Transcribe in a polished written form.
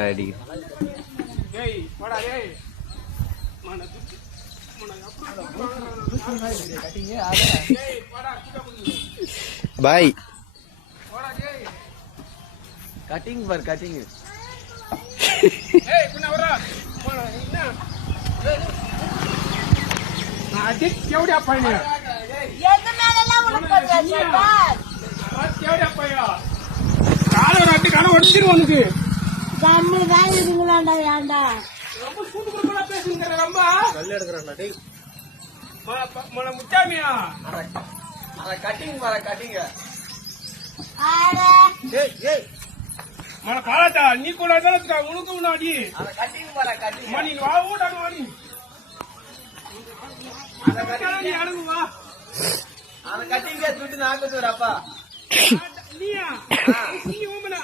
அடி பாய் கட்டிங் பார் கட்டிங் எவடியா பையன் உனக்கு ரொம்ப சூட்டு குடும்பம் பேசுங்க ரொம்ப கல் எடுக்கிறான்டா முச்சாமியா கட்டிங் பார கட்டிங் మన కాలట నీ కూడా ఉణుకు ఉన్నాడి கட்டிங் பார கட்டிங் మనీ వా ఊటాను వాడి అడుగువా அந்த கட்டிங்க துட்டு நாக்குதுரப்பா நீயா நீ ஓமனா